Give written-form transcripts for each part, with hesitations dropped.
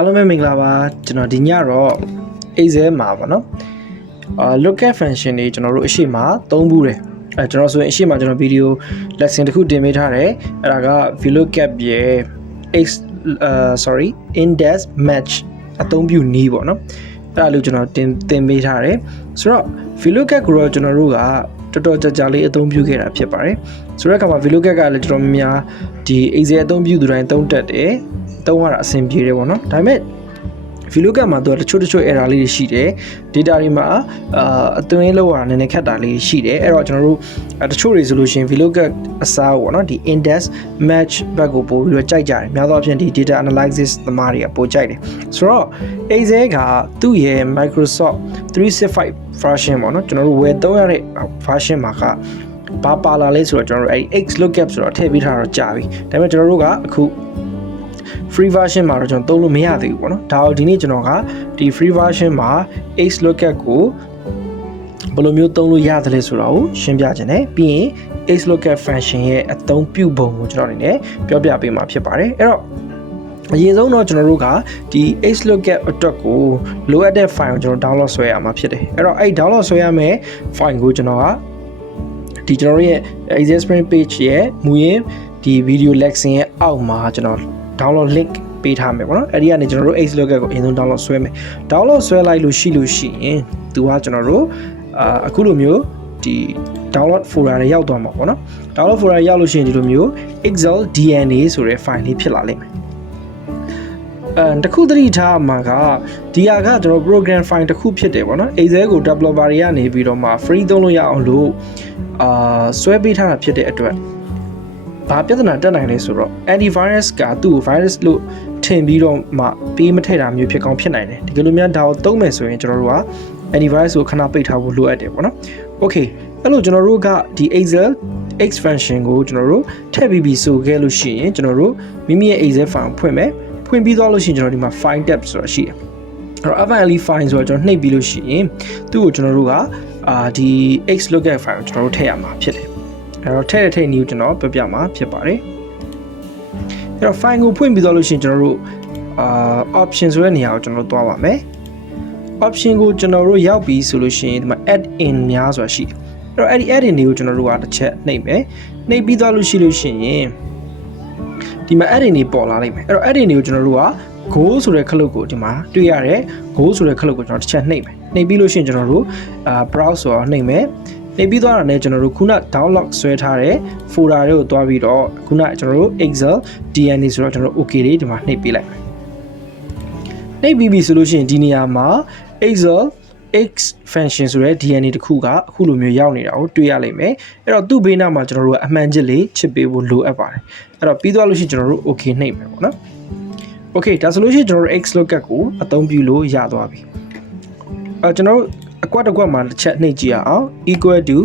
အားလုံးပဲမင်္ဂလာပါကျွန်တော်ဒီညတော့ Excel မှာပေါ့နော်lookup function တွေကျွန်တော်တို့အရှိမသုံးဘူးတယ်ကျွန်တော်ဆိုရင်အရှိမကျွန်တော်ဗီဒီယို lesson တစ်ခုတင်ပေးထားတယ်အဲ့ဒါက Xlookup ရဲ့ index match အသုံးပြုနည်းပေါ့နော်အဲ့ဒါလို့ကျွန်တော်တင်ပေးထားတယ်ဆိုတော့ Xlookup ကိုတော့ကျွန်တော်တို့ကတော်တော်ကြာလေးအသုံးပြုခဲ့တာဖြစ်ပါတယ်ဆိုတော့အခါမှာ Xlookup ကလည်းတော်တော်များဒီ Excel အသုံးပြုသူတိုင်းသုံးတတ်တယ်သုံးရတာအဆင်ပြေတယ်ပေါ့နော်ဒါပေမဲ့ Xlookup မှာတော့တချို့ error လေးတွေရှိတယ် data တွေမှာအသွင်းလောက်ရတာနည်းနည်းခက်တာလေးရှိတယ်အဲ့တော့ကျွန်တော်တို့တချို့တွေဆိုလို့ရှိရင် Xlookup အစားပေါ့နော်ဒီ index match ဘက်ကိုပို့ပြီးတော့ကြိုက်ကြတယ်များသောအားဖြင့်ဒီ data analysis သမားတွေကပို့ကြိုက်တယ်ဆိုတော့ Excel ကသူ့ရဲ့ Microsoft 365 version ပေါ့နော်ကျွန်တော်တို့ဝယ်သုံးရတဲ့ version မှာကဘာပါလာလဲဆိုတော့ကျွန်တော်တို့အဲ့ Xlookup ဆိုတော့ထည့်ပေးထားတော့ကြာပြီဒါပေမဲ့ကျွန်တော်တို့ကအခု free version မှာတော့ကျွန်တော်သုံးလို့မရသေးဘူးပေါ့နော်ဒါဒီနေ့ကျွန်တော်ကဒီ free version မှာ Xlookup ကိုဘယ်လိုမျိုးသုံးလို့ရတယ်လဲဆိုတာကိုရှင်းပြခြင်းနဲ့ပြီးရင် Xlookup function ရဲ့အသုံးပြုပုံကိုကျွန်တော်အနေနဲ့ပြောပြပေးမှာဖြစ်ပါတယ်အဲ့တော့အရင်ဆုံးတော့ကျွန်တော်တို့ကဒီ Xlookup အတွက်ကိုလိုအပ်တဲ့ file ကိုကျွန်တော် download ဆွဲရမှာဖြစ်တယ်အဲ့တော့အဲ့ download ဆွဲရမယ့် file ကိုကျွန်တော်ကဒီကျွန်တော်ရဲ့ Excel Spring page ရဲ့မူရင်းဒီ video lesson ရဲ့အောက်မှာကျွန်တော် download link ပေးထားမယ်ပေါ့နော်အဲ့ဒီကနေကျွန်တော်တို့ Xlookup ကိုအရင်ဆုံး download ဆွဲမယ် download ဆွဲလိုက်လို့ရှိရင်သူကကျွန်တော်တို့အခုလိုမျိုးဒီ download folder တွေရောက်သွားမှာပေါ့နော် download folder ရောက်လို့ရှိရင်ဒီလိုမျိုး Excel DNA ဆိုတဲ့ file လေးဖြစ်လာလိမ့်မယ်တခုသတိထားမှာကဒီဟာကကျွန်တော် program file တစ်ခုဖြစ်တယ်ပေါ့နော် Excel ကို developer တွေကနေပြီးတော့မှ free သုံးလို့ရအောင်လို့ဆွဲပေးထားတာဖြစ်တဲ့အတွက်ဘာပြဿနာတက်နိုင်လဲဆိုတော့ antivirus ကသူ့ကို virus လို့ထင်ပြီးတော့မှပေးမထည့်တာမျိုးဖြစ်ကောင်းဖြစ်နိုင်တယ်ဒီလိုမျိုးဒါကိုသုံးမယ်ဆိုရင်ကျွန်တော်တို့က antivirus ကိုခဏပိတ်ထားဖို့လိုအပ်တယ်ပေါ့နော် okay အဲ့လိုကျွန်တော်တို့ကဒီ Excel X function ကိုကျွန်တော်တို့ထည့်ပြီးဆိုခဲ့လို့ရှိရင်ကျွန်တော်တို့မိမိရဲ့ Excel file ဖွင့်မယ်ဖွင့်ပြီးသွားလို့ရှိရင်ကျွန်တော်ဒီမှာ file tab ဆိုတာရှိတယ်အဲ့တော့ finally file ဆိုတော့ကျွန်တော်နှိပ်ပြီးလို့ရှိရင်သူ့ကိုကျွန်တော်တို့ကဒီ Xlookup file ကိုကျွန်တော်တို့ထည့်ရမှာဖြစ်တယ်အဲ့တော့ထည့်တဲ့ new ကျွန်တော်ပြပြမှာဖြစ်ပါတယ်အဲ့တော့ file ကိုဖွင့်ပြီးသွားလို့ရှိရင်ကျွန်တော်တို့option ဆိုတဲ့နေရာကိုကျွန်တော်တို့သွားပါမယ် option ကိုကျွန်တော်တို့ရောက်ပြီးဆိုလို့ရှိရင်ဒီမှာ add in များဆိုတာရှိတယ်အဲ့တော့အဲ့ဒီ add in တွေကိုကျွန်တော်တို့ကတစ်ချက်နှိပ်မယ်နှိပ်ပြီးသွားလို့ရှိရင်ဒီမှာ add in တွေပေါ်လာလိမ့်မယ်အဲ့တော့ add in တွေကိုကျွန်တော်တို့က go ဆိုတဲ့ခလုတ်ကိုဒီမှာတွေ့ရတယ် go ဆိုတဲ့ခလုတ်ကိုကျွန်တော်တစ်ချက်နှိပ်မယ်နှိပ်ပြီးလို့ရှိရင်ကျွန်တော်တို့browse ဆိုတော့နှိပ်မယ်နှိပ်ပြီးသွားတာနဲ့ကျွန်တော်တို့ခုန download ဆွဲထားတဲ့ folder တွေကိုတွားပြီးတော့ခုနကျွန်တော်တို့ Excel DNA ဆိုတော့ကျွန်တော်တို့ okay လေးဒီမှာနှိပ်ပေးလိုက်မယ်နှိပ်ပြီးပြီဆိုလို့ရှိရင်ဒီနေရာမှာ Excel X function ဆိုတဲ့ DNA တစ်ခုကအခုလိုမျိုးရောက်နေတာကိုတွေ့ရလိမ့်မယ်အဲ့တော့သူ့ဘေးနားမှာကျွန်တော်တို့ကအမှန်ချစ်လေးချစ်ပေးဖို့လိုအပ်ပါတယ်အဲ့တော့ပြီးသွားလို့ရှိရင်ကျွန်တော်တို့ okay နှိပ်မယ်ပေါ့နော် okay ဒါဆိုလို့ရှိရင်ကျွန်တော်တို့ Xlookup ကိုအသုံးပြုလို့ရသွားပြီကျွန်တော်တို့အကွက်တစ်ကွက်မှာတစ်ချက်နှိပ်ကြည့်ရအောင် equal to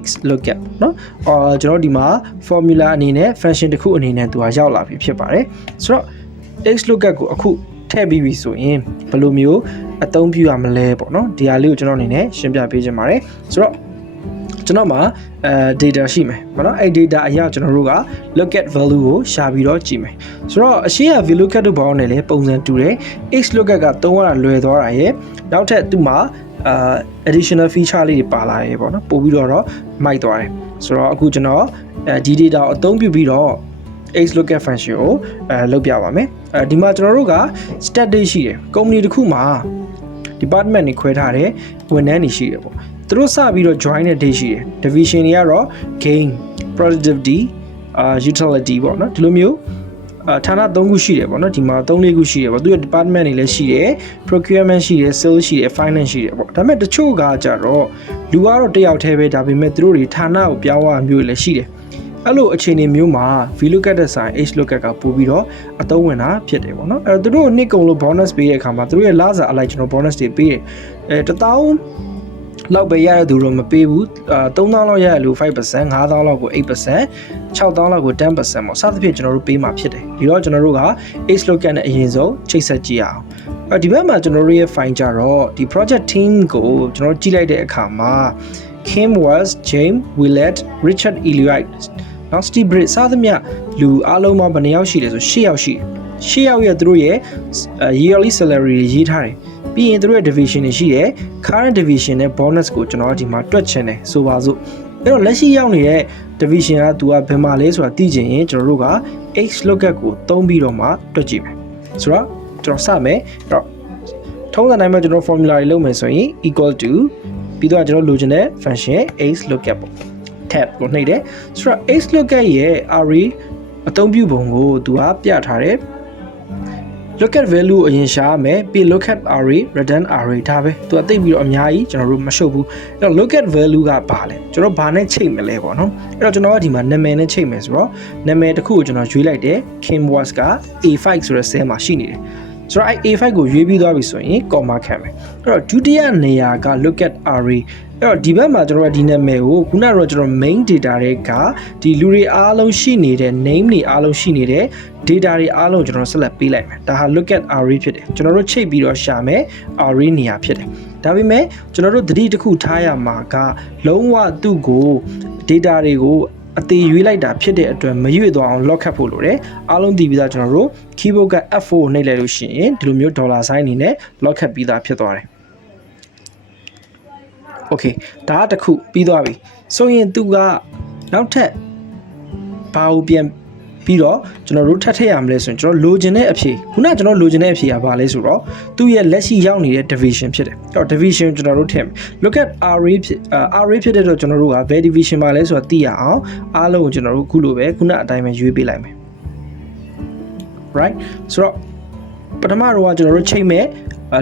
Xlookup เนาะကျွန်တော်ဒီမှာ formula အနေနဲ့ function တစ်ခုအနေနဲ့သူကရောက်လာပြီဖြစ်ပါတယ်ဆိုတော့ Xlookup ကိုအခုထည့်ပြီးပြီဆိုရင်ဘယ်လိုမျိုးအသုံးပြုရမလဲပေါ့เนาะဒီဟာလေးကိုကျွန်တော်အနေနဲ့ရှင်းပြပေးချင်ပါတယ်ဆိုတော့ကျွန်တော်မှာ data ရှိမယ်ပေါ့နော်အဲ့ data အရာကျွန်တော်တို့က lookup value ကိုရှာပြီးတော့ကြည့်မယ်ဆိုတော့အရှိက Xlookup တို့ဘောင်းနဲ့လည်းပုံစံတူတယ် Xlookup ကသုံးရတာလွယ်သွားတာရဲ့နောက်ထပ်သူ့မှာadditional feature လေးတွေပါလာတယ်ပေါ့နော်ပို့ပြီးတော့မိုက်သွားတယ်ဆိုတော့အခုကျွန်တော်ဒီ data ကိုအသုံးပြုပြီးတော့ Xlookup function ကိုလုပ်ပြပါမယ်ဒီမှာကျွန်တော်တို့က stat တွေရှိတယ် company တစ်ခုမှာ department တွေခွဲထားတယ်ဝန်ထမ်းတွေရှိတယ်ပေါ့သူတို့စပြီးတော့ join တဲ့ date ရှိတယ် division တွေကတော့ gain productivity utility ပေါ့နော်ဒီလိုမျိုးဌာန3ခုရှိတယ်ပေါ့နော်ဒီမှာ3-4ခုရှိတယ်ပေါ့သူရဲ့ department တွေလည်းရှိတယ် procurement ရှိတယ် sales ရှိတယ် finance ရှိတယ်ပေါ့ဒါပေမဲ့တချို့ကကြတော့လူကတော့တယောက်တည်းပဲဒါပေမဲ့သူတို့တွေဌာနကိုပြောင်းရမျိုးလည်းရှိတယ်အဲ့လိုအခြေအနေမျိုးမှာ Xlookup တဲ့ဆိုင် Xlookup ကပို့ပြီးတော့အသုံးဝင်တာဖြစ်တယ်ပေါ့နော်အဲ့တော့သူတို့နှစ်ကုန်လို့ bonus ပေးတဲ့အခါမှာသူတို့ရဲ့လစာအလိုက်ကျွန်တော် bonus တွေပေးတယ်1000လောက်ပဲရတဲ့သူတော့မပေးဘူး3000လောက်ရရလို့ 5% 5000လောက်ကို 8% 6000လောက်ကို 10% ပေါ့စသဖြင့်ကျွန်တော်တို့ပေးမှာဖြစ်တယ်ဒီတော့ကျွန်တော်တို့က Xlookup နဲ့အရင်ဆုံးချိတ်ဆက်ကြည့်အောင်ဒီဘက်မှာကျွန်တော်တို့ရဲ့ file ကြတော့ဒီ project team ကိုကျွန်တော်ကြည့်လိုက်တဲ့အခါမှာ Kim was James Willett Richard Eliot နောက် Steve Britt စသမျှလူအားလုံးမှာဘယ်နှယောက်ရှိလဲဆို10ယောက်ရှိတယ် ရှေ့ရောက်ရသူတို့ရဲ့ yearly salary ရေးထားတယ်ပြီးရင်သူတို့ရဲ့ division တွေရှိတယ် current division နဲ့ bonus ကိုကျွန်တော်ဒီမှာတွက်ချင်တယ်ဆိုပါစို့အဲ့တော့လက်ရှိရောက်နေတဲ့ division ကသူကဘယ်မှာလဲဆိုတာသိချင်ရင်ကျွန်တော်တို့က Xlookup ကိုသုံးပြီးတော့မှတွက်ကြည့်မယ်ဆိုတော့ကျွန်တော်စမယ်အဲ့တော့ထုံးစံတိုင်းမှာကျွန်တော် formula တွေလုပ်မယ်ဆိုရင် equal to ပြီးတော့ကျွန်တော်လိုချင်တဲ့ function Xlookup ပေါ့ tab ကိုနှိပ်တယ်ဆိုတော့ Xlookup ရဲ့ array အသုံးပြုပုံကိုသူကပြထားတယ် lookup value အရင်ရှာရမယ်ပြီး lookup array return array ဒါပဲသူကသိပြီးတော့အများကြီးကျွန်တော်တို့မရှုပ်ဘူးအဲ့တော့ lookup value ကဘာလဲကျွန်တော်ဘာနဲ့ချိန်မလဲပေါ့နော်အဲ့တော့ကျွန်တော်ကဒီမှာနာမည်နဲ့ချိန်မယ်ဆိုတော့နာမည်တစ်ခုကိုကျွန်တော်ရွေးလိုက်တယ် Kimwas က A5 ဆိုတဲ့ cell မှာရှိနေတယ်ဆိုတော့အဲ့ A5 ကိုရွေးပြီးသွားပြီဆိုရင် comma ခံမယ်အဲ့တော့ဒုတိယနေရာက lookup array အဲ့တော့ဒီဘက်မှာကျွန်တော်ကဒီနာမည်ကိုခုနကတော့ကျွန်တော် main data တွေကဒီလူတွေအားလုံးရှိနေတဲ့ name တွေအားလုံးရှိနေတဲ့ data တွေအားလုံးကျွန်တော်ဆက်လက်ပေးလိုက်မယ်ဒါဟာ lookup array ဖြစ်တယ်ကျွန်တော်တို့ချိန်ပြီးတော့ရှာမယ် array နေရာဖြစ်တယ်ဒါပေမဲ့ကျွန်တော်တို့သတိတစ်ခုထားရမှာကလုံးဝသူ့ကို data တွေကိုအသေးရွေးလိုက်တာဖြစ်တဲ့အတွက်မရွေ့သွားအောင် lock ခတ်ဖို့လိုတယ်အားလုံးတည်ပြီးသားကျွန်တော်တို့ keyboard က F4 ကိုနှိပ်လိုက်လို့ရှိရင်ဒီလိုမျိုး dollar sign အနေနဲ့ lock ခတ်ပြီးသားဖြစ်သွားတယ်Okay ဒါကတစ်ခုပြီးသွားပြီဆိုရင်သူကနောက်ထပ်ဘာကိုပြန်ပြီးတော့ကျွန်တော်တို့ထပ်ထည့်ရမလဲဆိုရင်ကျွန်တော်လိုချင်တဲ့အဖြေခုနကကျွန်တော်လိုချင်တဲ့အဖြေကဘာလဲဆိုတော့သူ့ရဲ့လက်ရှိရောက်နေတဲ့ division ဖြစ်တယ်အဲ့တော့ division ကျွန်တော်တို့ထည့်မယ် look at array ဖြစ်တဲ့တော့ကျွန်တော်တို့ကဘယ် division မှာလဲဆိုတာသိရအောင်အားလုံးကိုကျွန်တော်တို့ခုလိုပဲခုနအတိုင်းပဲရွေးပေးလိုက်မယ် right ဆိုတော့ပထမတော့ကျွန်တော်တို့ချိန်မဲ့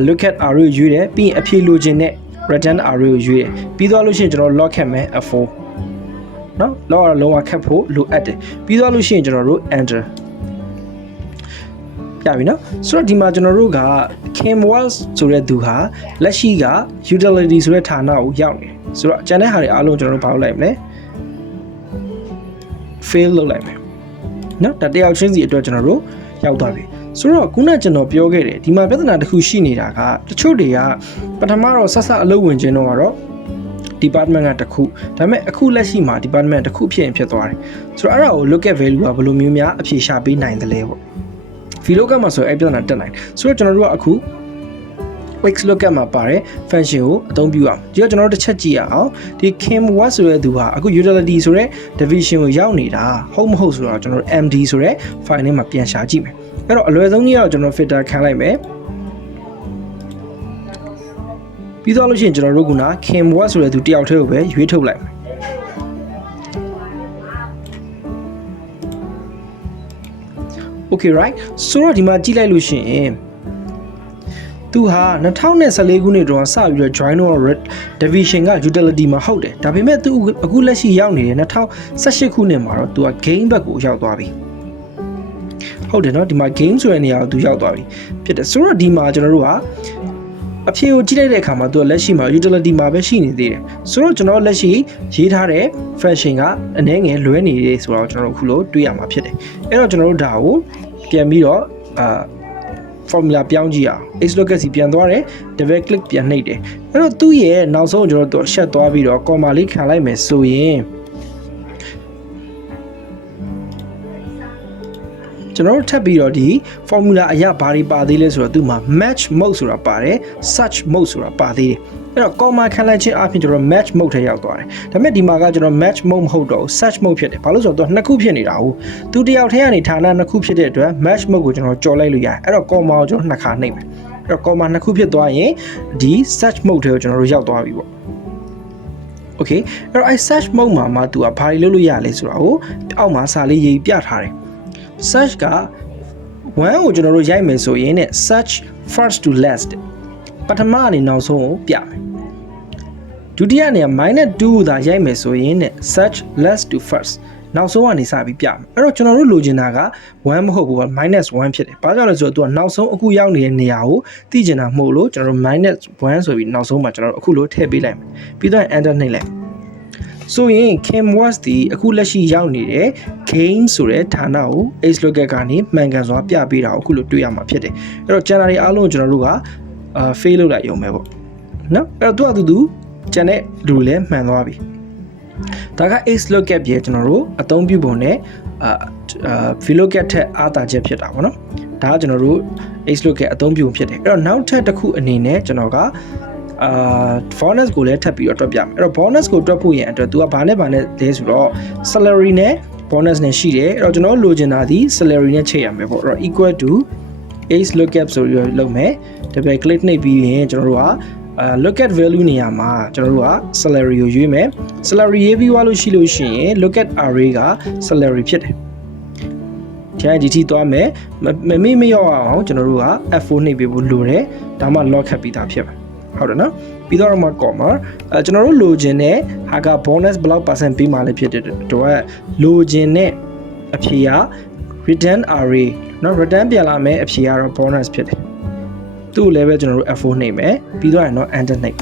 look at array ကိုရွေးတယ်ပြီးရင်အဖြေလိုချင်တဲ့return array ကိုရွေးတယ်ပြီးသွားလို့ရှိရင်ကျွန်တော် log ခတ်မယ် F4 နော် log ကတော့လုံးဝခတ်ဖို့လိုအပ်တယ်ပြီးသွားလို့ရှိရင်ကျွန်တော်တို့ enter ပြပြီနော်ဆိုတော့ဒီမှာကျွန်တော်တို့က Kimwas ဆိုတဲ့သူဟာလက်ရှိက utility ဆိုတဲ့ဌာနကိုရောက်နေဆိုတော့ကျန်တဲ့ဟာတွေအားလုံးကျွန်တော်တို့ဘာလုပ်လိုက်မလဲ fail လုပ်လိုက်မယ်နော်ဒါတယောက်ချင်းစီအတွက်ကျွန်တော်တို့ရောက်သွားပြီဆိုတော့ခုနကကျွန်တော်ပြောခဲ့တယ်ဒီမှာပြဿနာတစ်ခုရှိနေတာကတချို့တွေကပထမတော့ဆက်ဆက်အလုပ်ဝင်ခြင်းတော့ကတော့ department ကတစ်ခုဒါပေမဲ့အခုလက်ရှိမှာ department တစ်ခုဖြစ်ရင်ဖြစ်သွားတယ်ဆိုတော့အဲ့ဒါကို lookup value ကဘယ်လိုမျိုးများအဖြေရှာပေးနိုင်တယ်လဲပေါ့ Xlookup မှာဆိုအဲ့ပြဿနာတက်နိုင်ဆိုတော့ကျွန်တော်တို့ကအခု Xlookup မှာပါတဲ့ function ကိုအသုံးပြုအောင်ဒီတော့ကျွန်တော်တို့တစ်ချက်ကြည့်ရအောင်ဒီ Kimwas ဆိုတဲ့သူဟာအခု utility ဆိုတဲ့ division ကိုရောက်နေတာဟုတ်မဟုတ်ဆိုတော့ကျွန်တော်တို့ md ဆိုတဲ့ file ထဲမှာပြန်ရှာကြည့်မယ်အဲ့တော့အလွယ်ဆုံးနည်းကတော့ကျွန်တော် filter ခံလိုက်မယ်ပြီးတော့လို့ရှိရင်ကျွန်တော်တို့က Kimwas ဆိုတဲ့သူတယောက်တည်းကိုပဲရွေးထုတ်လိုက်မယ်Okay right ဆိုတော့ဒီမှာကြည့်လိုက်လို့ရှိရင်သူဟာ2014ခုနှစ်တုန်းကစပြီးတော့ join division က utility မှာဟုတ်တယ်ဒါပေမဲ့သူအခုလက်ရှိရောက်နေတယ်2018ခုနှစ်မှာတော့သူက game ဘက်ကိုရောက်သွားပြီဟုတ်တယ်เนาะဒီမှာ game ဆိုတဲ့နေရာကိုသူရောက်သွားပြီဖြစ်တယ်ဆိုတော့ဒီမှာကျွန်တော်တို့ကအဖြေကိုကြည့်လိုက်တဲ့အခါမှာသူကလက်ရှိမှာ utility မှာပဲရှိနေသေးတယ်ဆိုတော့ကျွန်တော်လက်ရှိရေးထားတဲ့ function ကအနည်းငယ်လွဲနေတယ်ဆိုတော့ကျွန်တော်တို့အခုလို့တွေးရမှာဖြစ်တယ်အဲ့တော့ကျွန်တော်တို့ဒါကိုပြန်ပြီးတော့formula ပြောင်းကြည့်အောင် Xlookup စီပြန်သွားတယ် double click ပြန်နှိပ်တယ်အဲ့တော့သူ့ရဲ့နောက်ဆုံးကျွန်တော်တို့ရှက်သွားပြီးတော့ comma လေးခံလိုက်မယ်ဆိုရင်ကျွန်တော်တို့ထပ်ပြီးတော့ဒီ formula အရာဘာတွေပါသေးလဲဆိုတော့သူ့မှာ match mode ဆိုတာပါတယ် search mode ဆိုတာပါသေးတယ်အဲ့တော့ comma ခံလိုက်ခြင်းအပြင်ကျွန်တော် match mode ထဲရောက်သွားတယ်ဒါပေမဲ့ဒီမှာကကျွန်တော် match mode မဟုတ်တော့ search mode ဖြစ်တယ်ဘာလို့ဆိုတော့သူနှစ်ခုဖြစ်နေတာဟုတ်သူတယောက်ထဲကနေဌာနနှစ်ခုဖြစ်တဲ့အတွက် match mode ကိုကျွန်တော်ကြော်လိုက်လို့ရတယ်အဲ့တော့ comma ကိုကျွန်တော်နှစ်ခါနှိပ်မယ်အဲ့တော့ comma နှစ်ခုဖြစ်သွားရင်ဒီ search mode ထဲကိုကျွန်တော်တို့ရောက်သွားပြီပေါ့ Okay အဲ့တော့ search mode မှာသူကဘာတွေလုပ်လို့ရလဲဆိုတာကိုအောက်မှာစာလေးရေးပြထားတယ်search က1ကိုကျွန်တော်တို့ရိုက်မယ်ဆိုရင်ね search first to last ပထမအနေနောက်ဆုံးကိုပြမယ်ဒုတိယနေရာ -2 ကိုသာရိုက်မယ်ဆိုရင်ね search last to first နောက်ဆုံးကနေစပြီးပြမယ်အဲ့တော့ကျွန်တော်တို့လိုချင်တာက1မဟုတ်ဘူး-1ဖြစ်တယ်ဘာကြောင့်လဲဆိုတော့သူကနောက်ဆုံးအခုရောက်နေတဲ့နေရာကိုသိချင်တာမဟုတ်လို့ကျွန်တော်တို့-1ဆိုပြီးနောက်ဆုံးမှာကျွန်တော်တို့အခုလိုထည့်ပေးလိုက်မယ်ပြီးတော့ enter နှိပ်လိုက်ဆိုရင် Kimwas ဒီအခုလက်ရှိရောက်နေတဲ့ game ဆိုတဲ့ဌာနကို Xlookup ကနေမှန်ကန်စွာပြပေးတာကိုအခုလိုတွေ့ရမှာဖြစ်တယ်အဲ့တော့ channel တွေအားလုံးကိုကျွန်တော်တို့ကfail လုပ်လိုက်ရုံပဲပေါ့နော်အဲ့တော့သူကျန်တဲ့လူလည်းမှန်သွားပြီဒါက Xlookup ရဲ့ကျွန်တော်တို့အသုံးပြုပုံနဲ့ VLOOKUP ထက်အားသာချက်ဖြစ်တာပေါ့နော်ဒါကကျွန်တော်တို့ Xlookup အသုံးပြုဖြစ်တယ်အဲ့တော့နောက်ထပ်တစ်ခုအနေနဲ့ကျွန်တော်ကbonus ကိုလည်းထပ်ပြီးတော့တွက်ပြမယ်အဲ့တော့ bonus ကိုတွက်ဖို့ရန်အတွက် तू ကဘာနဲ့လဲဆိုတော့ salary နဲ့ bonus နဲ့ရှိတယ်အဲ့တော့ကျွန်တော်လိုချင်တာဒီ salary နဲ့ချိန်ရမယ်ပေါ့အဲ့တော့ equal to Xlookup ဆိုပြီးတော့လုပ်မယ် double click နှိပ်ပြီးရင်ကျွန်တော်တို့ကlook at value နေရာမှာကျွန်တော်တို့က salary ကိုရွေးမယ် salary ရေးပြီးသွားလို့ရှိရင် look at array က salary ဖြစ်တယ်ဒီထိသွားမယ်မရောက်အောင်ကျွန်တော်တို့က F4 နှိပ်ပေးဖို့လိုတယ်ဒါမှ lock ခတ်ပြီးသားဖြစ်မှာဟုတ်တယ်နော်ပြီးတော့မှ comma ကျွန်တော်တို့လိုချင်တဲ့ဟာက bonus ဘယ်လောက် % ပေးမှလည်းဖြစ်တဲ့တော့လိုချင်တဲ့အဖြေက return array နော် return ပြန်လာမယ်အဖြေကတော့ bonus ဖြစ်တယ်သူ့ကိုလည်းပဲကျွန်တော်တို့ F4 နှိပ်မယ်ပြီးတော့ရင်တော့ enter နှိပ်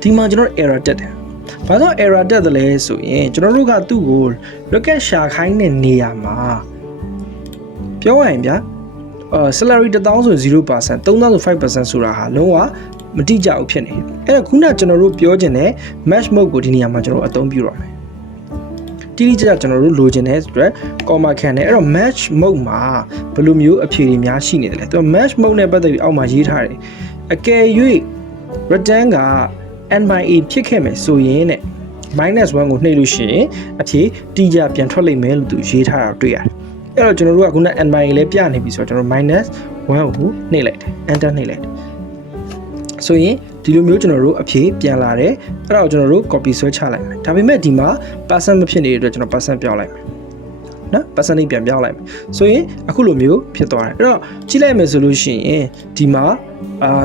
ဒီမှာကျွန်တော် error တက်တယ်ဘာလို့ error တက်တယ်လဲဆိုရင်ကျွန်တော်တို့ကသူ့ကို look at ရှာခိုင်းတဲ့နေရာမှာပြောရရင်ဗျာsalary 1000ဆို 0% 3000ဆို 5% ဆိုတာဟာလုံးဝမတိကျဘူးဖြစ်နေတယ်အဲ့တော့ခုနကျွန်တော်တို့ပြောချင်တဲ့ match mode ကိုဒီနေရာမှာကျွန်တော်အသုံးပြုရမယ်တိတိကျကျကျွန်တော်တို့လိုချင်တဲ့အတွက် comma ခံတယ်အဲ့တော့ match mode မှာဘယ်လိုမျိုးအဖြေတွေများရှိနေတယ်လဲသူက match mode နဲ့ပတ်သက်ပြီးအောက်မှာရေးထားတယ်အကယ်၍ return က n by a ဖြစ်ခဲ့မယ်ဆိုရင်တဲ့ -1 ကိုနှိပ်လို့ရှိရင်အဖြေတိကျပြန်ထွက်လိမ့်မယ်လို့သူရေးထားတာတွေ့ရတယ်အဲ့တော့ကျွန်တော်တို့ကခုန n by a လည်းပြနေပြီဆိုတော့ကျွန်တော် -1 ကိုနှိပ်လိုက်တယ် enter နှိပ်လိုက်တယ်ဆိုရင်ဒီလိုမျိုးကျွန်တော်တို့အဖြေပြန်လာတယ်အဲ့ဒါကိုကျွန်တော်တို့ copy ဆွဲချလိုက်မယ်ဒါပေမဲ့ဒီမှာ percent မဖြစ်နေတဲ့အတွက်ကျွန်တော် percent ပြောင်းလိုက်မယ်နော် percentage ပြန်ပြောင်းလိုက်မယ်ဆိုရင်အခုလိုမျိုးဖြစ်သွားတယ်အဲ့တော့ကြည့်လိုက်မယ်ဆိုလို့ရှိရင်ဒီမှာ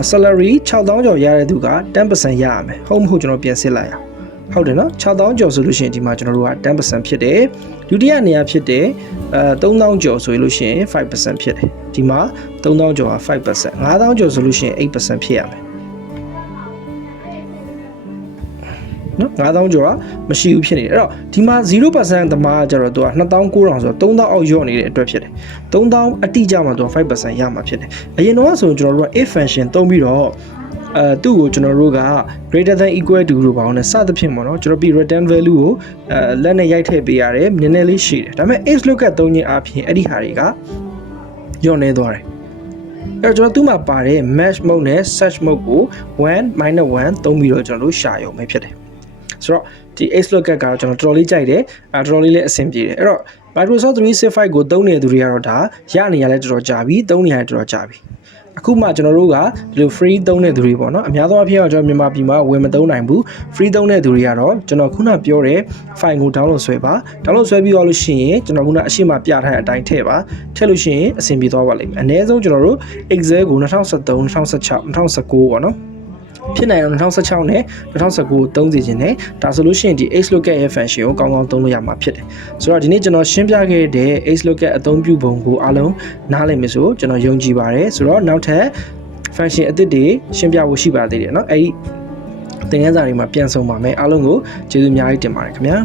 salary 6000ကျော်ရတဲ့သူက 10% ရရမယ်ဟုတ်မဟုတ်ကျွန်တော်ပြန်စစ်လိုက်အောင်ဟုတ်တယ်နော်6000ကျော်ဆိုလို့ရှိရင်ဒီမှာကျွန်တော်တို့က 10% ဖြစ်တယ်ဒုတိယနေရာဖြစ်တယ်3000ကျော်ဆိုလို့ရှိရင် 5% ဖြစ်တယ်ဒီမှာ3000ကျော်က 5% 5000ကျော်ဆိုလို့ရှိရင် 8% ဖြစ်ရမယ်နော်9000ကျော်ကမရှိဘူးဖြစ်နေတယ်အဲ့တော့ဒီမှာ 0% သမားကကျတော့သူက2900ဆိုတော့3000အောက်ရော့နေတဲ့အတွက်ဖြစ်တယ်3000အတိအကျမှာသူက 5% ရမှာဖြစ်တယ်အရင်တော့ဆိုရင်ကျွန်တော်တို့က if function သုံးပြီးတော့သူ့ကိုကျွန်တော်တို့က greater than equal to လို့ပါအောင်နဲ့စသဖြင့်ပေါ့နော်ကျွန်တော်ပြီး return value ကိုလက်နဲ့ရိုက်ထည့်ပေးရတယ်နည်းနည်းလေးရှိတယ်ဒါပေမဲ့ Xlookup သုံးခြင်းအပြင်အဲ့ဒီဟာတွေကညော့နေသွားတယ်အဲ့တော့ကျွန်တော်သူ့မှာပါတဲ့ match mode နဲ့ search mode ကို 1 -1 သုံးပြီးတော့ကျွန်တော်တို့ရှာရုံပဲဖြစ်တယ်ဆိုတော့ဒီ Xlookup ကတော့ကျွန်တော်တော်တော်လေးကြိုက်တယ်တော်တော်လေးလည်းအဆင်ပြေတယ်အဲ့တော့ Microsoft 365ကိုသုံးနေသူတွေကတော့ဒါရနေရလဲတော်တော်ကြာပြီသုံးနေရတော်တော်ကြာပြီအခုမှကျွန်တော်တို့ကဒီလို free သုံးတဲ့သူတွေပေါ့နော်အများသောအားဖြင့်တော့ကျွန်တော်မြန်မာပြည်မှာဝင်မသုံးနိုင်ဘူး free သုံးတဲ့သူတွေကတော့ကျွန်တော်ခုနပြောတဲ့ file ကို download ဆွဲပါ download ဆွဲပြီးသွားလို့ရှိရင်ကျွန်တော်ခုနအရှိမပြထားတဲ့အတိုင်းထည့်ပါထည့်လို့ရှိရင်အဆင်ပြေသွားပါလိမ့်မယ်အနည်းဆုံးကျွန်တော်တို့ Excel ကို2013 2016 2019ပေါ့နော်ဖြစ်နိုင်တော့2016နဲ့2019ကိုသုံးစီခြင်းနဲ့ဒါဆိုလို့ရှိရင်ဒီ Xlookup ရဲ့ function ကိုကောင်းကောင်းသုံးလို့ရမှာဖြစ်တယ်ဆိုတော့ဒီနေ့ကျွန်တော်ရှင်းပြခဲ့တဲ့ Xlookup အသုံးပြုပုံကိုအားလုံးနားလည်မယ်ဆိုကျွန်တော်ယုံကြည်ပါတယ်ဆိုတော့နောက်ထပ် function အသစ်တွေရှင်းပြဖို့ရှိပါသေးတယ်เนาะအဲဒီသင်ခန်းစာတွေမှာပြန်ဆုံပါမယ်အားလုံးကိုကျေးဇူးအများကြီးတင်ပါတယ်ခင်ဗျာ